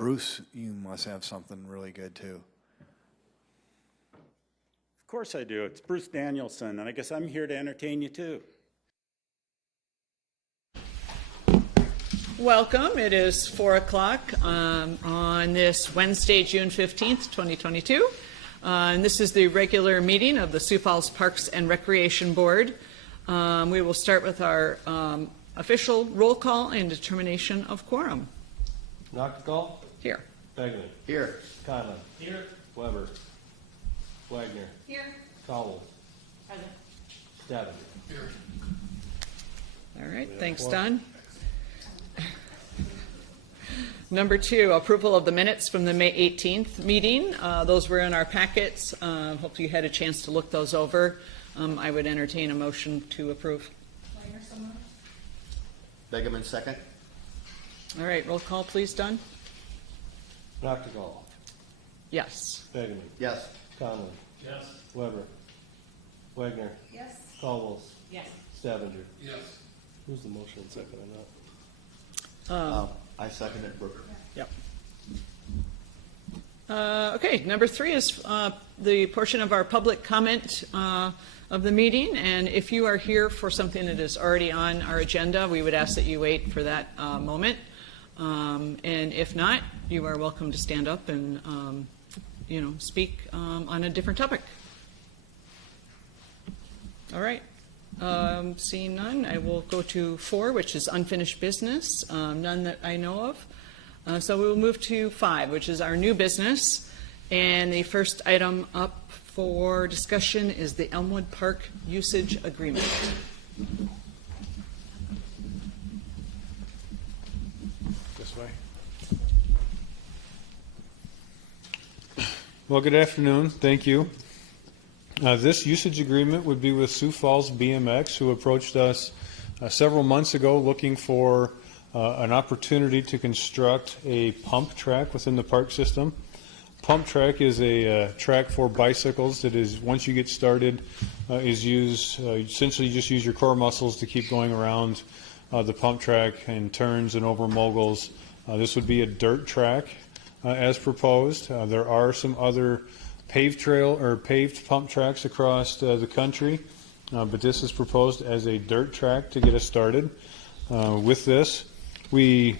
Bruce, you must have something really good too. Of course I do. It's Bruce Danielson, and I guess I'm here to entertain you too. Welcome. It is 4 o'clock on this Wednesday, June 15th, 2022. And this is the regular meeting of the Sioux Falls Parks and Recreation Board. We will start with our official roll call and determination of quorum. Noctigal? Here. Begley? Here. Conlon? Here. Weber? Wagner? Here. Cowell? Present. Davin? Here. All right. Thanks, Don. Number 2, approval of the minutes from the May 18th meeting. Those were in our packets. Hope you had a chance to look those over. I would entertain a motion to approve. Begeman, second. All right, roll call, please, Don. Noctigal? Yes. Begley? Yes. Conlon? Yes. Weber? Wagner? Yes. Cowell? Yes. Stavanger? Yes. Who's the motion second on that? I second it, Brooker. Yep. Okay, number 3 is the portion of our public comment of the meeting. And if you are here for something that is already on our agenda, we would ask that you wait for that moment. And if not, you are welcome to stand up and, speak on a different topic. All right. Seeing none, I will go to 4, which is unfinished business, none that I know of. So we will move to 5, which is our new business. And the first item up for discussion is the Elmwood Park usage agreement. This way. Well, good afternoon. Thank you. This usage agreement would be with Sioux Falls BMX, who approached us several months ago looking for an opportunity to construct a pump track within the park system. Pump track is a track for bicycles that is, once you get started, is used, essentially you just use your core muscles to keep going around the pump track and turns and over moguls. This would be a dirt track as proposed. There are some other paved trail or paved pump tracks across the country, but this is proposed as a dirt track to get us started. With this, we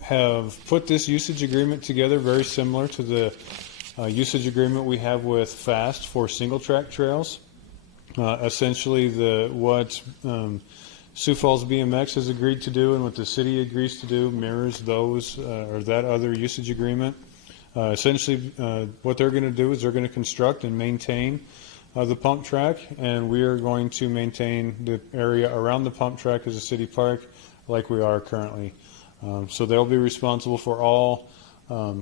have put this usage agreement together very similar to the usage agreement we have with FAST for single track trails. Essentially, what Sioux Falls BMX has agreed to do and what the city agrees to do mirrors those or that other usage agreement. Essentially, what they're going to do is they're going to construct and maintain the pump track, and we are going to maintain the area around the pump track as a city park like we are currently. So they'll be responsible for all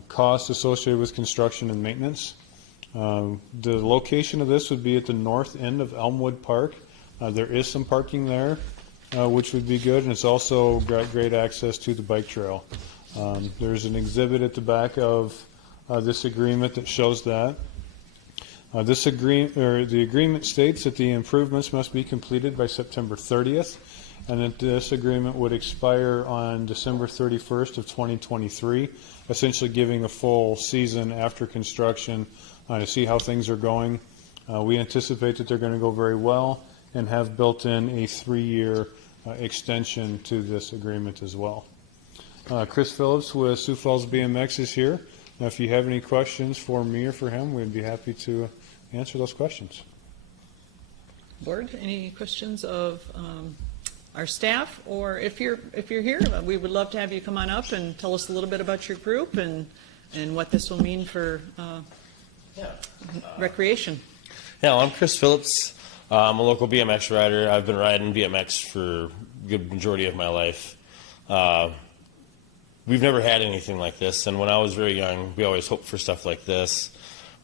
costs associated with construction and maintenance. The location of this would be at the north end of Elmwood Park. There is some parking there, which would be good, and it's also got great access to the bike trail. There's an exhibit at the back of this agreement that shows that. The agreement states that the improvements must be completed by September 30th, and that this agreement would expire on December 31st of 2023, essentially giving a full season after construction to see how things are going. We anticipate that they're going to go very well and have built in a 3-year extension to this agreement as well. Chris Phillips with Sioux Falls BMX is here. Now, if you have any questions for me or for him, we'd be happy to answer those questions. Board, any questions of our staff? Or if you're here, we would love to have you come on up and tell us a little bit about your group and what this will mean for recreation. Yeah, well, I'm Chris Phillips. I'm a local BMX rider. I've been riding BMX for a good majority of my life. We've never had anything like this, and when I was very young, we always hoped for stuff like this.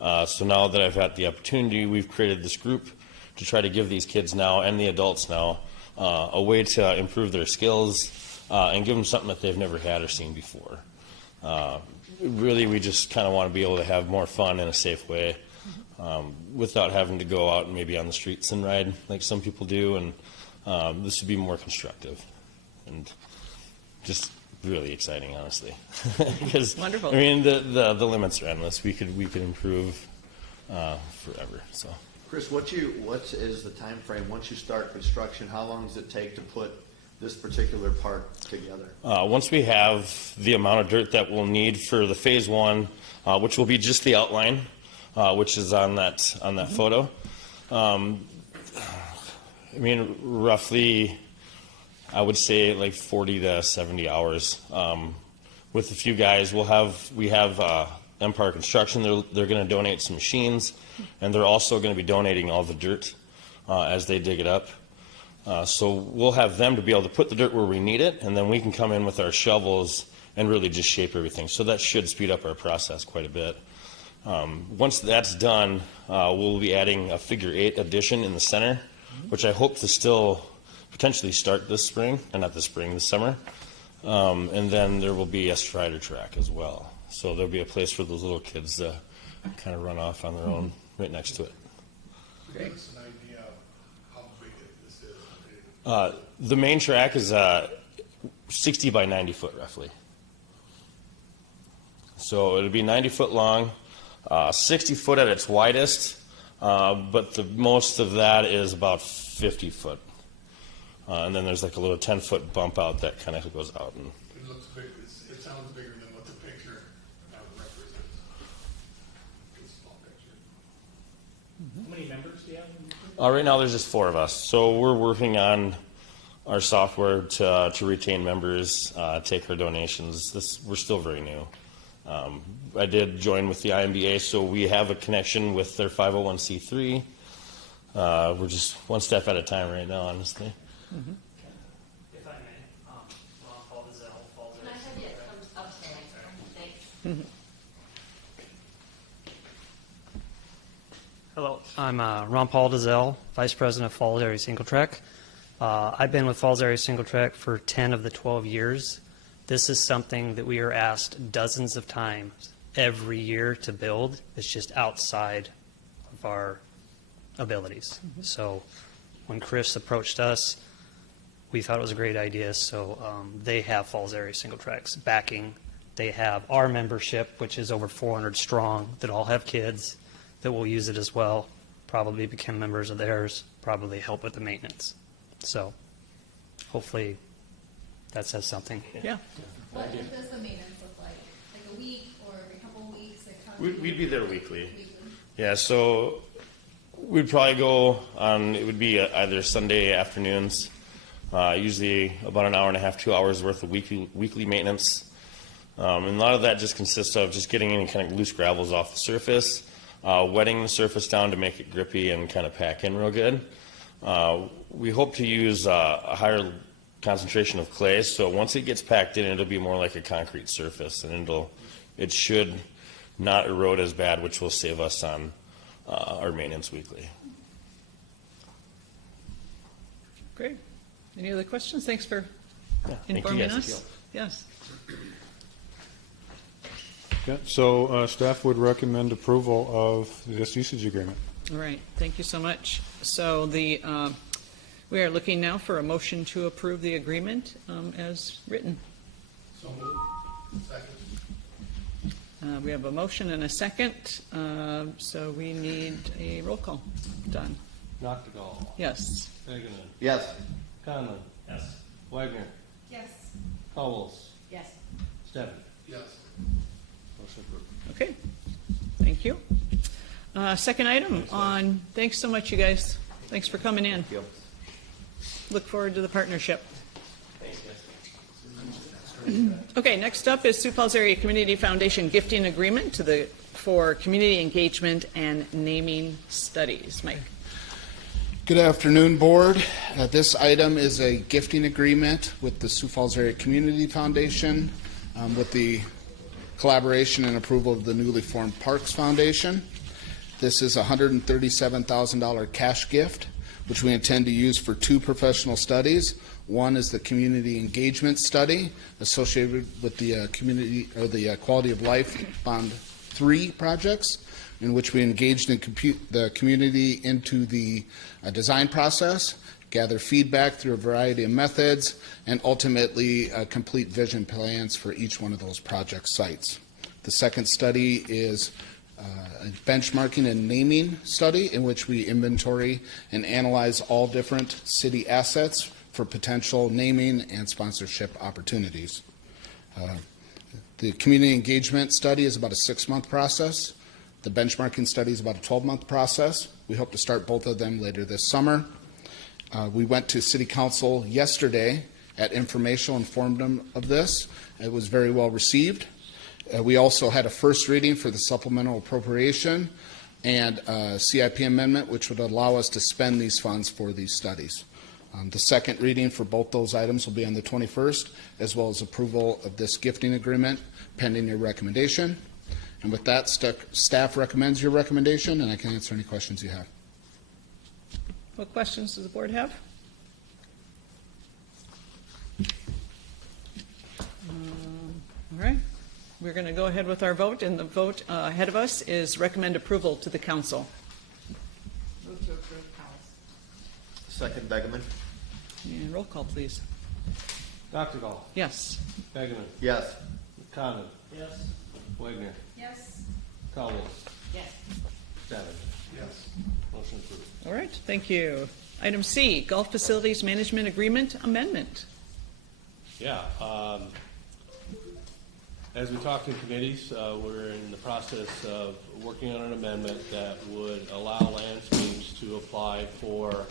So now that I've had the opportunity, we've created this group to try to give these kids now and the adults now a way to improve their skills and give them something that they've never had or seen before. Really, we just kind of want to be able to have more fun in a safe way without having to go out and maybe on the streets and ride like some people do, and this would be more constructive and just really exciting, honestly. Because Wonderful. I mean, the limits are endless. We could improve forever. So. Chris, what is the time frame once you start construction? How long does it take to put this particular park together? Once we have the amount of dirt that we'll need for the phase one, which will be just the outline, which is on that photo. I mean, roughly, I would say like 40 to 70 hours. With a few guys, we have Empire Construction. They're going to donate some machines, and they're also going to be donating all the dirt as they dig it up. So we'll have them to be able to put the dirt where we need it, and then we can come in with our shovels and really just shape everything. So that should speed up our process quite a bit. Once that's done, we'll be adding a figure 8 addition in the center, which I hope to still potentially start this spring, or not this spring, this summer. And then there will be a strider track as well. So there'll be a place for those little kids to kind of run off on their own right next to it. Great. Give us an idea of how big this is. The main track is 60 by 90 foot roughly. So it'll be 90 foot long, 60 foot at its widest, but the most of that is about 50 foot. And then there's like a little 10 foot bump out that kind of goes out. And It looks big. It sounds bigger than what the picture represents. It's a small picture. How many members do you have? right now there's just 4 of us. So we're working on our software to retain members, take our donations. We're still very new. I did join with the IMBA, so we have a connection with their 501c3. We're just one step at a time right now, honestly. If I may, Ron Paul Dizelle, Falls Can I Area have you Single Track. come upstairs? Thanks. Hello, I'm Ron Paul Dizelle, Vice President of Falls Area Single Track. I've been with Falls Area Single Track for 10 of the 12 years. This is something that we are asked dozens of times every year to build. It's just outside of our abilities. So when Chris approached us, we thought it was a great idea. So they have Falls Area Single Tracks backing. They have our membership, which is over 400 strong, that all have kids that will use it as well, probably become members of theirs, probably help with the maintenance. So hopefully that says something. Yeah. What does the maintenance look like? Like a week or every couple of weeks? Like how We'd be there weekly. weekly? Yeah, so we'd probably go on, it would be either Sunday afternoons, usually about an hour and a half, 2 hours worth of weekly maintenance. And a lot of that just consists of just getting any kind of loose gravels off the surface, wetting the surface down to make it grippy and kind of pack in real good. We hope to use a higher concentration of clay, so once it gets packed in, it'll be more like a concrete surface, and it should not erode as bad, which will save us on our maintenance weekly. Great. Any other questions? Thanks for Thank you, informing guys. us. Yes. Yeah, so staff would recommend approval of this usage agreement. All right. Thank you so much. So we are looking now for a motion to approve the agreement as written. So moved. Second. We have a motion and a second, so we need a roll call. Done. Noctegal. Yes. Hageman. Yes. Conlon. Yes. Wagner. Yes. Powles. Yes. Steffen. Yes. Motion approved. Okay. Thank you. Second item on, thanks so much, you guys. Thanks for coming in. you. Look forward to the partnership. Okay, next up is Sioux Falls Area Community Foundation gifting agreement for community engagement and naming studies. Mike. Good afternoon, Board. This item is a gifting agreement with the Sioux Falls Area Community Foundation with the collaboration and approval of the newly formed Parks Foundation. This is a $137,000 cash gift, which we intend to use for 2 professional studies. One is the community engagement study associated with the community or the Quality of Life Bond 3 projects, in which we engaged in the community into the design process gather feedback through a variety of methods, and ultimately complete vision plans for each one of those project sites. The second study is a benchmarking and naming study in which we inventory and analyze all different city assets for potential naming and sponsorship opportunities. The community engagement study is about a 6-month process. The benchmarking study is about a 12-month process. We hope to start both of them later this summer. We went to City Council yesterday at informational, informed them of this. It was very well received. We also had a first reading for the supplemental appropriation and a CIP amendment, which would allow us to spend these funds for these studies. The second reading for both those items will be on the 21st, as well as approval of this gifting agreement pending your recommendation. And with that, staff recommends your recommendation, and I can answer any questions you have. What questions does the board have? All right. We're going to go ahead with our vote, and the vote ahead of us is recommend approval to the council. Move to approve Powell's. Second, Begeman. And roll call, please. Dr. Gall. Yes. Begeman. Yes. Condon. Yes. Wagner. Yes. Caldwell. Yes. Savage. Yes. Motion approved. All right, thank you. Item C, Golf Facilities Management Agreement Amendment. Yeah, as we talked in committees, we're in the process of working on an amendment that would allow landscapes to apply for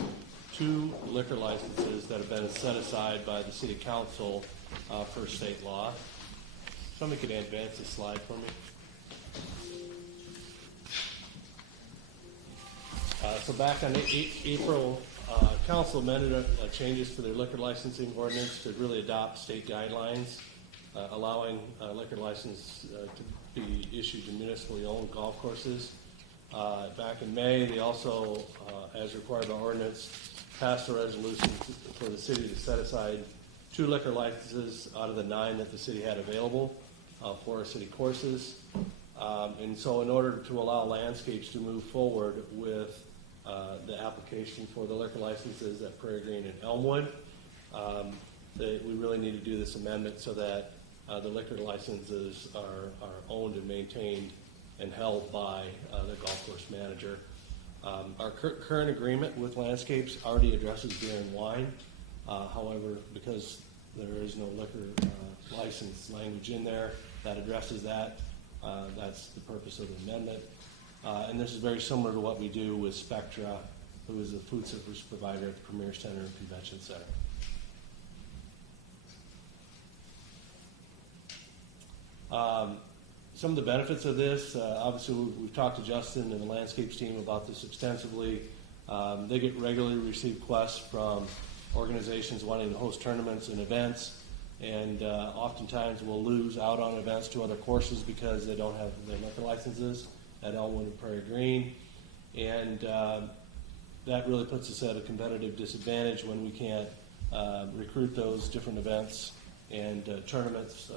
2 liquor licenses that have been set aside by the city council per state law. Somebody could advance the slide for me. So back on April, council amended changes to their liquor licensing ordinance to really adopt state guidelines, allowing liquor license to be issued to municipally owned golf courses. Back in May, they also, as required by ordinance, passed a resolution for the city to set aside 2 liquor licenses out of the 9 that the city had available for city courses. And so in order to allow landscapes to move forward with the application for the liquor licenses at Prairie Green and Elmwood, we really need to do this amendment so that the liquor licenses are owned and maintained and held by the golf course manager. Our current agreement with landscapes already addresses beer and wine. However, because there is no liquor license language in there that addresses that, that's the purpose of the amendment. And this is very similar to what we do with Spectra, who is a food service provider at the Premier Center and Convention Center. Some of the benefits of this, obviously we've talked to Justin and the landscapes team about this extensively. They regularly receive requests from organizations wanting to host tournaments and events, and oftentimes we'll lose out on events to other courses because they don't have their liquor licenses at Elmwood and Prairie Green, and that really puts us at a competitive disadvantage when we can't recruit those different events and tournaments.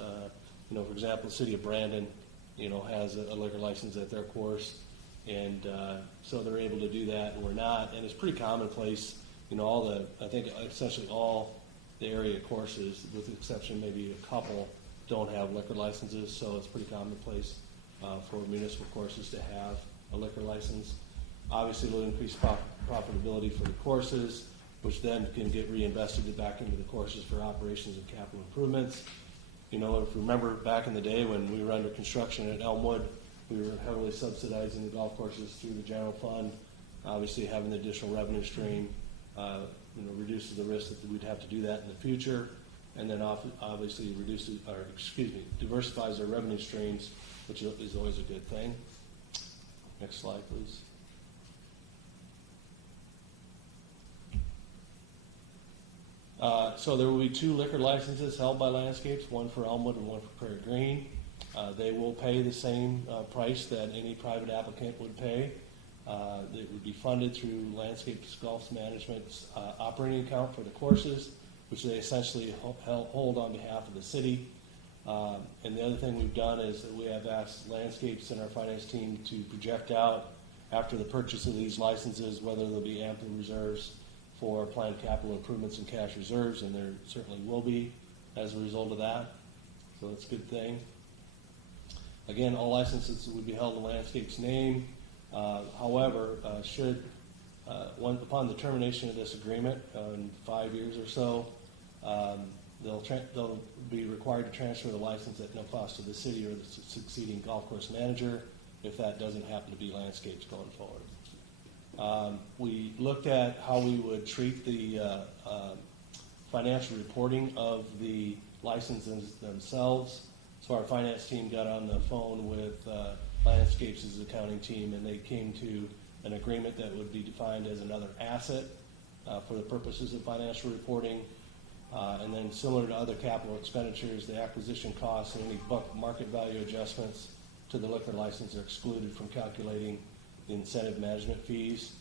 For example, the city of Brandon, has a liquor license at their course, and so they're able to do that, and we're not. And it's pretty commonplace. I think essentially all the area courses, with the exception maybe a couple, don't have liquor licenses. So it's pretty commonplace for municipal courses to have a liquor license. Obviously, it'll increase profitability for the courses, which then can get reinvested back into the courses for operations and capital improvements. If you remember back in the day when we were under construction at Elmwood, we were heavily subsidizing the golf courses through the general fund. Obviously, having the additional revenue stream reduces the risk that we'd have to do that in the future, and then obviously diversifies our revenue streams, which is always a good thing. Next slide, please. So there will be 2 liquor licenses held by landscapes, one for Elmwood and one for Prairie Green. They will pay the same price that any private applicant would pay. It would be funded through Landscapes Golf Management's operating account for the courses, which they essentially hold on behalf of the city. And the other thing we've done is that we have asked Landscapes and our finance team to project out after the purchase of these licenses whether there'll be ample reserves for planned capital improvements and cash reserves, and there certainly will be as a result of that. So that's a good thing. Again, all licenses would be held in Landscape's name. However, upon the termination of this agreement in 5 years or so, they'll be required to transfer the license at no cost to the city or the succeeding golf course manager if that doesn't happen to be Landscape's going forward. We looked at how we would treat the financial reporting of the licenses themselves. So our finance team got on the phone with Landscape's accounting team, and they came to an agreement that would be defined as another asset for the purposes of financial reporting. And then similar to other capital expenditures, the acquisition costs and any market value adjustments to the liquor license are excluded from calculating the incentive management fees.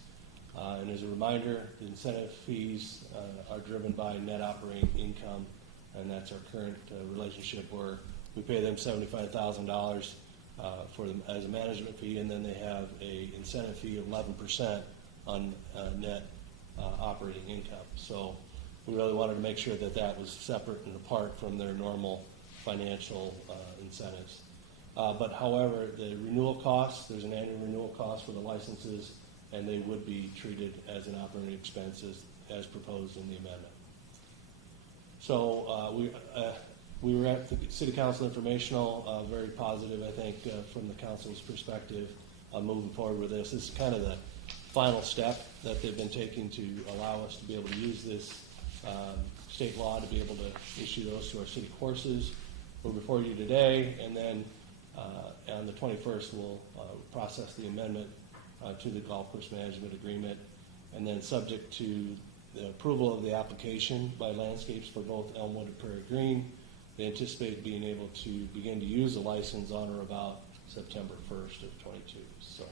And as a reminder, the incentive fees are driven by net operating income, and that's our current relationship where we pay them $75,000 for them as a management fee, and then they have a incentive fee of 11% on net operating income. So we really wanted to make sure that that was separate and apart from their normal financial incentives. But however, the renewal costs, there's an annual renewal cost for the licenses, and they would be treated as an operating expense as proposed in the amendment. So we were at the City Council informational, very positive, I think, from the council's perspective, moving forward with this. This is kind of the final step that they've been taking to allow us to be able to use this state law to be able to issue those to our city courses. We're before you today, and then on the 21st we'll process the amendment to the golf course management agreement, and then subject to the approval of the application by Landscapes for both Elmwood and Prairie Green, they anticipate being able to begin to use the license on or about September 1st of 22. So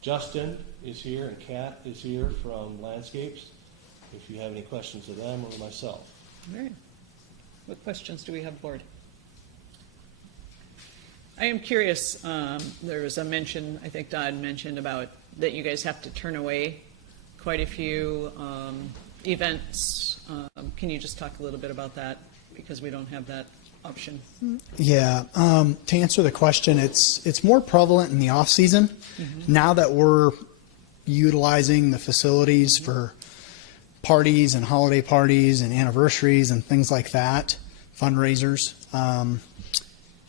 Justin is here and Kat is here from Landscapes. If you have any questions of them or myself. All right. What questions do we have, board? I am curious, there was a mention, I think Dodd mentioned about that you guys have to turn away quite a few events. Can you just talk a little bit about that? Because we don't have that option. Yeah, to answer the question, it's more prevalent in the off season. Mm-hmm. Now that we're utilizing the facilities for parties and holiday parties and anniversaries and things like that, fundraisers.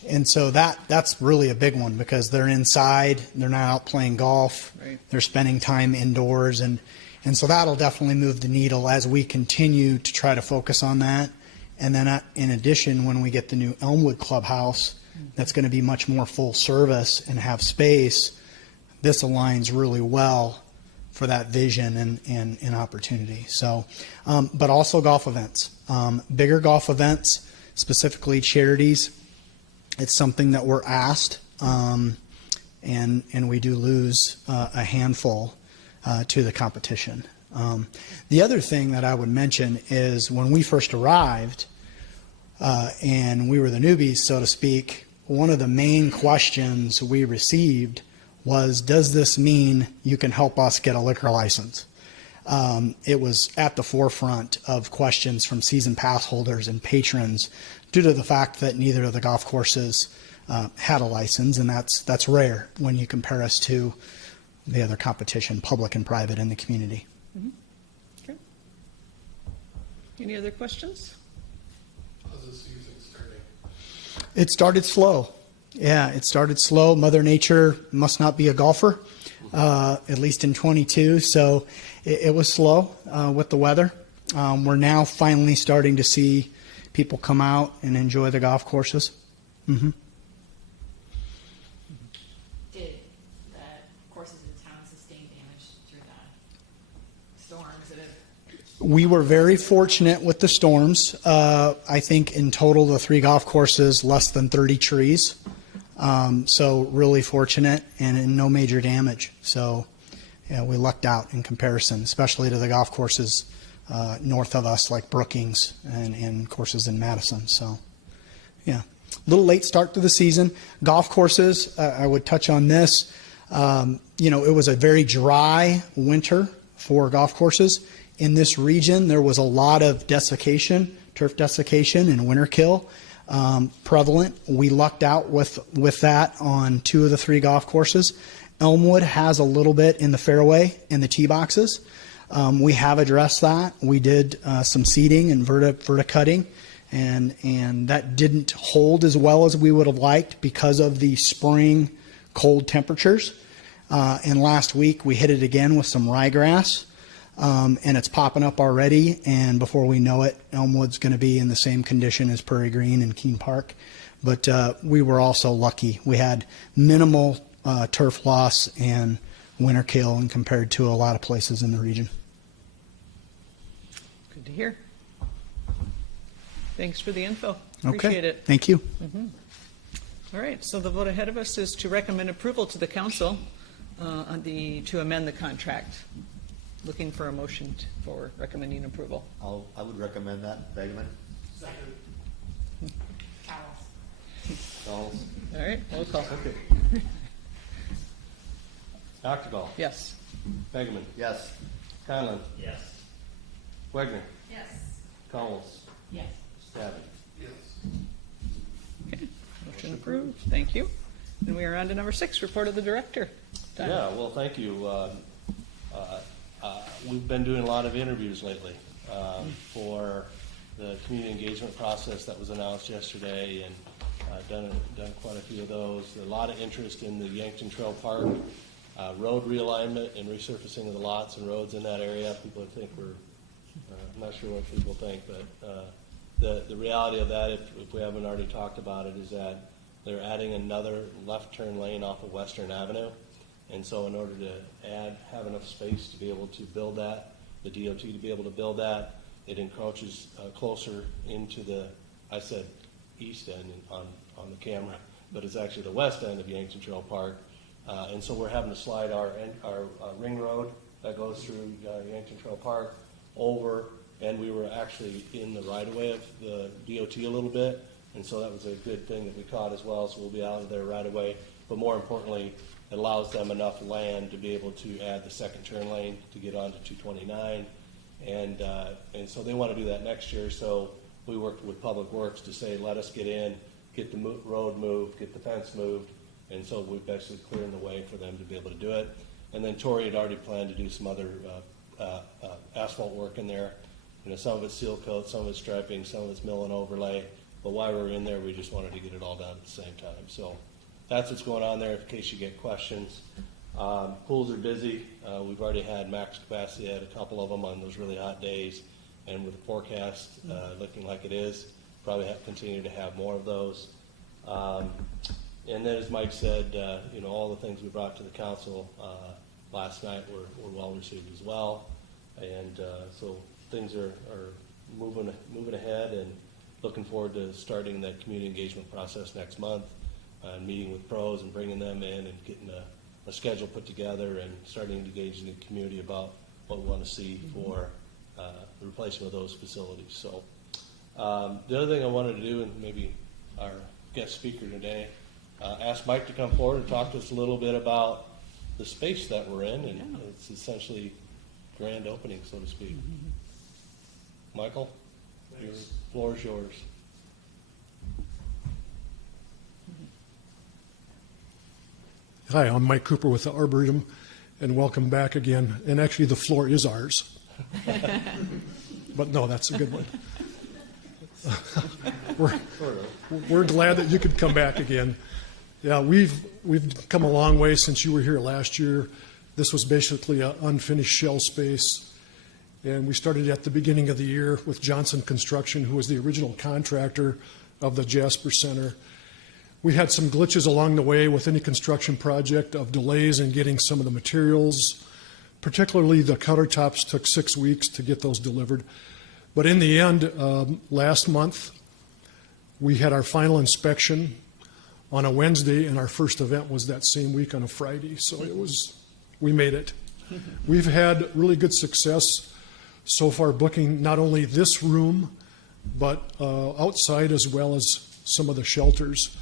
And so that's really a big one because they're inside, they're not out playing golf, right. They're spending time indoors, and so that'll definitely move the needle as we continue to try to focus on that. And then in addition, when we get the new Elmwood Clubhouse, that's going to be much more full service and have space, this aligns really well for that vision and opportunity. So, but also golf events, bigger golf events, specifically charities. It's something that we're asked, and we do lose a handful to the competition. The other thing that I would mention is when we first arrived and we were the newbies, so to speak, one of the main questions we received was, does this mean you can help us get a liquor license? It was at the forefront of questions from season pass holders and patrons due to the fact that neither of the golf courses had a license, and that's rare when you compare us to the other competition, public and private, in the community. Mm-hmm. Okay. Any other questions? How's the season starting? It started slow. Yeah, it started slow. Mother Nature must not be a golfer, at least in 22. So it was slow with the weather. We're now finally starting to see people come out and enjoy the golf courses. Mm-hmm. Did the courses in town sustain damage through the storms? We were very fortunate with the storms. I think in total, the 3 golf courses, less than 30 trees. So really fortunate and no major damage. So yeah, we lucked out in comparison, especially to the golf courses north of us, like Brookings and courses in Madison. So yeah, a little late start to the season. Golf courses, I would touch on this. It was a very dry winter for golf courses. in this region, there was a lot of desiccation, turf desiccation and winter kill prevalent. We lucked out with that on 2 of the 3 golf courses. Elmwood has a little bit in the fairway and the tee boxes. We have addressed that. We did some seeding and verticutting, and that didn't hold as well as we would have liked because of the spring cold temperatures. And last week we hit it again with some ryegrass, and it's popping up already. And before we know it, Elmwood's going to be in the same condition as Prairie Green and Keene Park. But we were also lucky. We had minimal turf loss and winter kill and compared to a lot of places in the region. Good to hear. Thanks for the info. Appreciate it. Thank you. All right, so the vote ahead of us is to recommend approval to the council to amend the contract. Looking for a motion for recommending approval. I would recommend that. Begman? Second. Charles? All right, roll call. Okay. Octagon. Yes. Begeman. Yes. Conlon. Yes. Wegner. Yes. Cowles. Yes. Stabby. Yes. Okay, motion approved. Thank you. And we are on to number 6, report of the director. Don. Yeah, well, thank you. We've been doing a lot of interviews lately for the community engagement process that was announced yesterday, and done quite a few of those. There's a lot of interest in the Yankton Trail Park, road realignment and resurfacing of the lots and roads in that area. People think we're, I'm not sure what people think, but the reality of that, if we haven't already talked about it, is that they're adding another left turn lane off of Western Avenue. And so in order to have enough space to be able to build that, the DOT to be able to build that, it encroaches closer into the, I said east end on the camera, but it's actually the west end of Yankton Trail Park. And so we're having to slide our ring road that goes through Yankton Trail Park over, and we were actually in the right of way of the DOT a little bit. And so that was a good thing that we caught as well. So we'll be out of there right away. But more importantly, it allows them enough land to be able to add the second turn lane to get onto 229. And so they want to do that next year. So we worked with Public Works to say, let us get in, get the road moved, get the fence moved. And so we're basically clearing the way for them to be able to do it. And then Tori had already planned to do some other asphalt work in there. You know, some of it's seal coat, some of it's striping, some of it's mill and overlay. But while we were in there, we just wanted to get it all done at the same time. So that's what's going on there in case you get questions. Pools are busy. We've already had max capacity at a couple of them on those really hot days. And with the forecast looking like it is, probably continue to have more of those. And then as Mike said, you know, all the things we brought to the council last night were well received as well. And so things are moving ahead, and looking forward to starting that community engagement process next month, and meeting with pros and bringing them in and getting a schedule put together and starting to engage the community about what we want to see for the replacement of those facilities. So the other thing I wanted to do, and maybe our guest speaker today, ask Mike to come forward and talk to us a little bit about the space that we're in, and it's essentially grand opening, so to speak. Michael, your floor is yours. Hi, I'm Mike Cooper with the Arboretum, and welcome back again. And actually, the floor is ours. But no, that's a good one. We're glad that you could come back again. Yeah, we've come a long way since you were here last year. This was basically an unfinished shell space, and we started at the beginning of the year with Johnson Construction, who was the original contractor of the Jasper Center. We had some glitches along the way with any construction project of delays in getting some of the materials. Particularly the countertops took 6 weeks to get those delivered. But in the end, last month, we had our final inspection on a Wednesday, and our first event was that same week on a Friday. So we made it. We've had really good success so far booking not only this room, but outside as well as some of the shelters.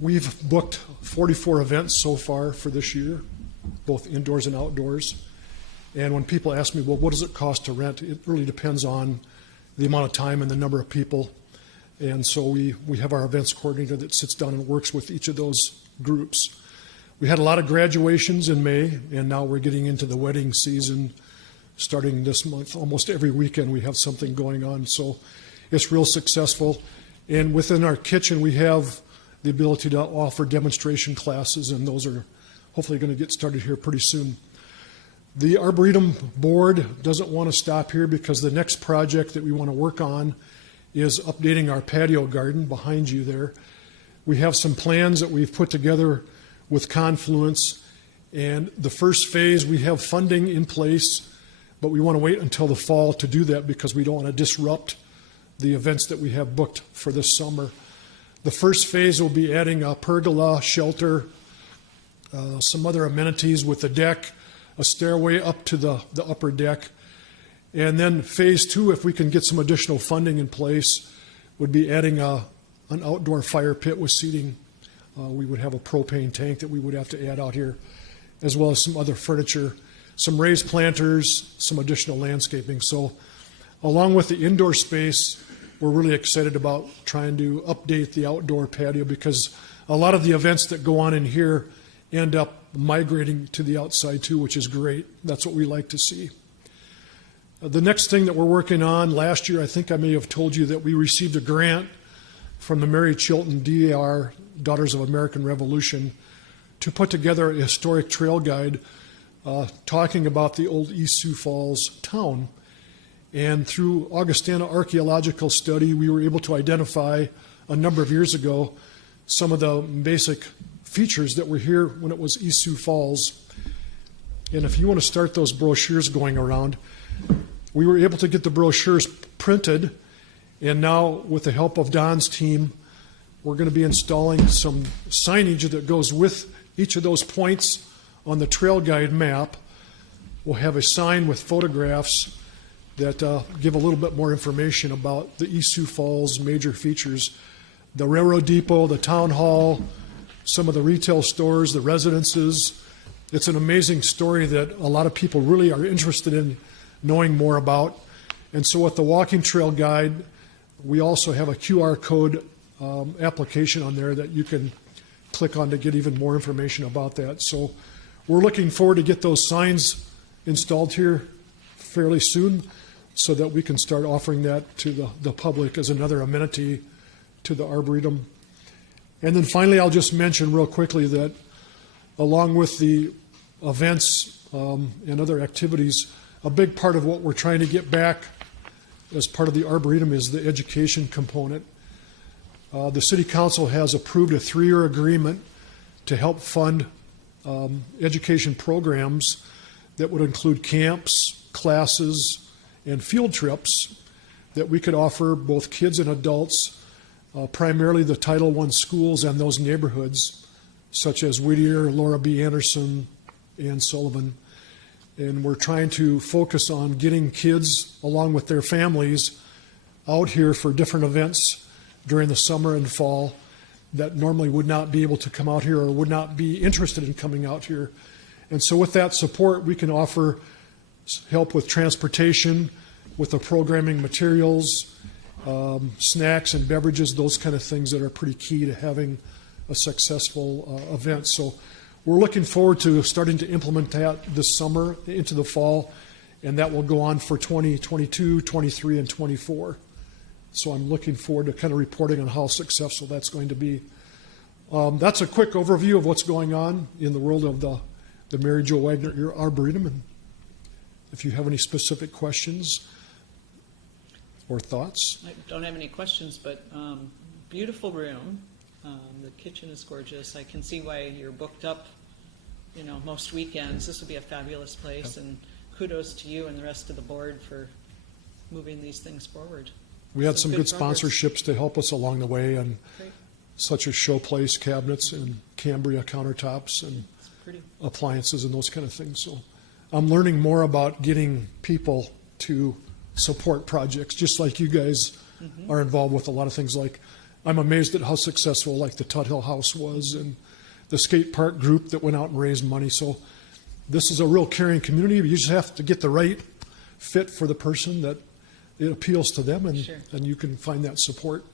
We've booked 44 events so far for this year, both indoors and outdoors. And when people ask me, well, what does it cost to rent? It really depends on the amount of time and the number of people. And so we have our events coordinator that sits down and works with each of those groups. We had a lot of graduations in May, and now we're getting into the wedding season starting this month. Almost every weekend we have something going on, so it's real successful. And within our kitchen, we have the ability to offer demonstration classes, and those are hopefully going to get started here pretty soon. The Arboretum board doesn't want to stop here because the next project that we want to work on is updating our patio garden behind you there. We have some plans that we've put together with Confluence, and the first phase we have funding in place, but we want to wait until the fall to do that because we don't want to disrupt the events that we have booked for this summer. The first phase will be adding a pergola, shelter, some other amenities with a deck, a stairway up to the upper deck. And then phase 2, if we can get some additional funding in place, would be adding an outdoor fire pit with seating. We would have a propane tank that we would have to add out here, as well as some other furniture, some raised planters, some additional landscaping. So along with the indoor space, we're really excited about trying to update the outdoor patio because a lot of the events that go on in here end up migrating to the outside too, which is great. That's what we like to see. The next thing that we're working on, last year I think I may have told you that we received a grant from the Mary Chilton DAR, Daughters of American Revolution, to put together a historic trail guide talking about the old East Sioux Falls town. And through Augustana Archaeological Study, we were able to identify a number of years ago some of the basic features that were here when it was East Sioux Falls. And if you want to start those brochures going around, we were able to get the brochures printed, and now with the help of Don's team, we're going to be installing some signage that goes with each of those points on the trail guide map. We'll have a sign with photographs that give a little bit more information about the East Sioux Falls major features. The railroad depot, the town hall, some of the retail stores, the residences. It's an amazing story that a lot of people really are interested in knowing more about. And so with the walking trail guide, we also have a QR code application on there that you can click on to get even more information about that. So we're looking forward to get those signs installed here fairly soon so that we can start offering that to the public as another amenity to the Arboretum. And then finally, I'll just mention real quickly that along with the events and other activities, a big part of what we're trying to get back as part of the Arboretum is the education component. The City Council has approved a 3-year agreement to help fund education programs that would include camps, classes, and field trips that we could offer both kids and adults, primarily the Title I schools and those neighborhoods, such as Whittier, Laura B. Anderson, and Sullivan. And we're trying to focus on getting kids, along with their families, out here for different events during the summer and fall that normally would not be able to come out here or would not be interested in coming out here. And so with that support, we can offer help with transportation, with the programming materials, snacks and beverages, those kind of things that are pretty key to having a successful event. So we're looking forward to starting to implement that this summer into the fall, and that will go on for 2022, 23, and 24. So I'm looking forward to kind of reporting on how successful that's going to be. That's a quick overview of what's going on in the world of the Mary Jo Wagner Arboretum. And if you have any specific questions or thoughts. I don't have any questions, but beautiful room. The kitchen is gorgeous. I can see why you're booked up, most weekends. This would be a fabulous place, and kudos to you and the rest of the board for moving these things forward. We had some good progress. sponsorships to help us along the way, and Great. such as Showplace cabinets and Cambria countertops and appliances and those kind of things. So I'm learning more about getting people to support projects, just like you guys are involved with a lot of things. Like, I'm amazed at how successful like the Tuthill House was, and the skate park group that went out and raised money. So this is a real caring community. You just have to get the right fit for the person that it appeals to them, and, Sure. and you can find that support.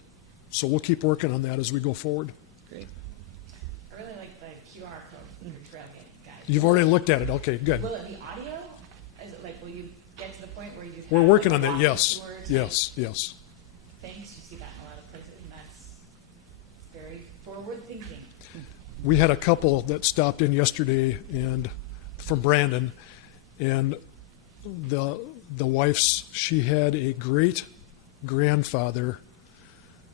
So we'll keep working on that as we go forward. Great. I really like the QR code for your trailgate guide. You've already looked at it. Okay, good. Will it be audio? Is it like, will you get to the point where you? We're have, working like, on that. walking Yes, tours, yes, yes. Things, you see that in a lot of places, and that's very forward thinking. We had a couple that stopped in yesterday and from Brandon, and the wife's, she had a great grandfather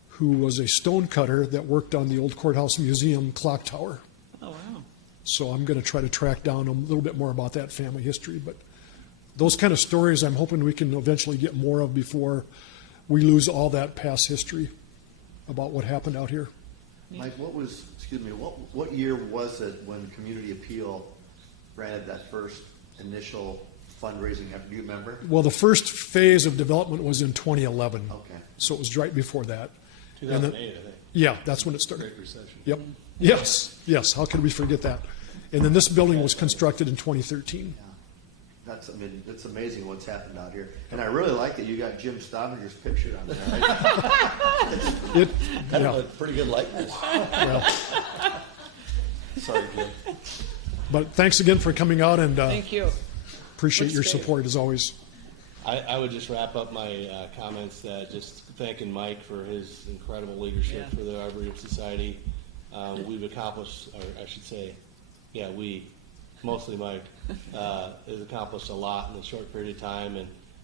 who was a stone cutter that worked on the old courthouse museum clock tower. Oh, wow. So I'm going to try to track down a little bit more about that family history. But those kind of stories I'm hoping we can eventually get more of before we lose all that past history about what happened out here. Mike, what year was it when Community Appeal granted that first initial fundraising effort? Do you remember? Well, the first phase of development was in 2011. Okay. So it was right before that. And then- 2008, I think. Yeah, that's when it started. Great recession. Yep. Yes, yes. How could we forget that? And then this building was constructed in 2013. It's amazing what's happened out here. And I really like that you got Jim Stavager's picture on there. It, Kind yeah, of a pretty good likeness. well, Sorry, Jim. but thanks again for coming out, and Thank you. appreciate What's your Dave? support as always. I would just wrap up my comments just thanking Mike for his incredible leadership Yeah. for the Arboretum Society. We've accomplished, or I should say, mostly Mike, has accomplished a lot in a short period of time,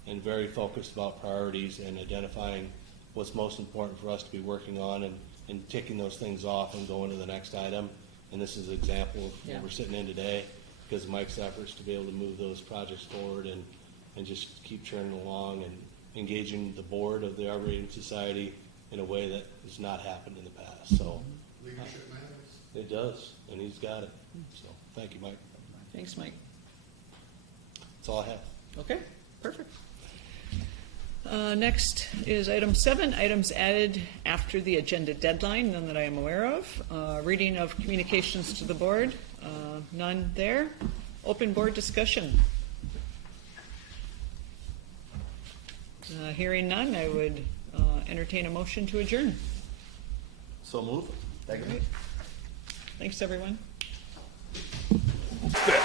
and very focused about priorities and identifying what's most important for us to be working on, and ticking those things off and going to the next item. And this is an example of Yeah. where we're sitting in today because of Mike's efforts to be able to move those projects forward and just keep churning along and engaging the board of the Arboretum Society in a way that has not happened in the past. So Leadership matters. it does, and he's got it. So thank you, Mike. Thanks, Mike. That's all I have. Okay, perfect. Next is item 7, items added after the agenda deadline, none that I am aware of. Reading of communications to the board, none there. Open board discussion. Hearing none, I would entertain a motion to adjourn. So move. Thank you. Thanks, everyone. Good.